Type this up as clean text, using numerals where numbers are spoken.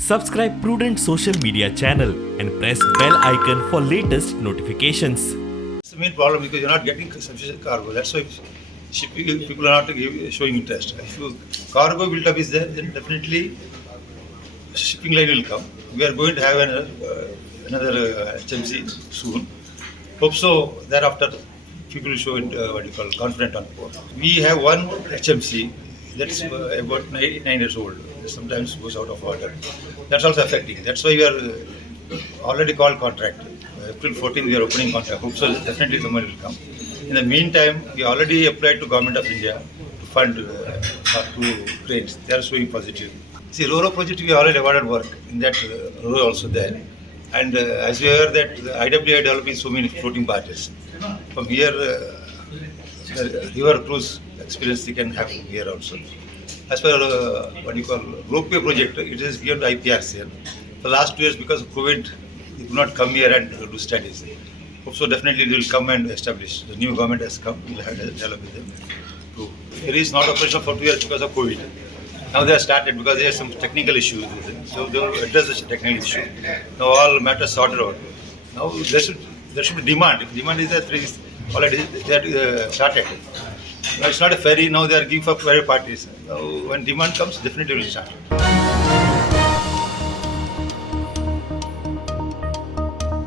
Subscribe Prudent social media channel and press bell icon for latest notifications. It's the main problem because you're not getting sufficient cargo. That's why shipping people are not showing interest. If cargo build-up is there, then definitely shipping line will come. We are going to have another HMC soon. Hope so. Thereafter, people will show confident on port. We have one HMC that's about 9 years old. Sometimes goes out of order. That's also affecting. That's why we are already called contract. April 14th we are opening contract. Hope so definitely someone will come. In the meantime, we already applied to Government of India to fund for 2 cranes. They are showing positive. See, Roro project we already awarded work in that Roro also there. And as we heard that the IWI developing so many floating barges. From here, the river cruise experience they can have here also. As per ropeway project, it is given to IPRCL. For the last 2 years, because of COVID, they could not come here and do studies. Hope so definitely they will come and establish. The new government has come, we will have to develop with them. There is not operational for 2 years because of COVID. Now they have started because there are some technical issues with it. So they will address the technical issue. Now all matters sorted out. Now there should be demand. If demand is there, already they have started. Now it's not a ferry, now they are giving for ferry parties. Now when demand comes, definitely will start.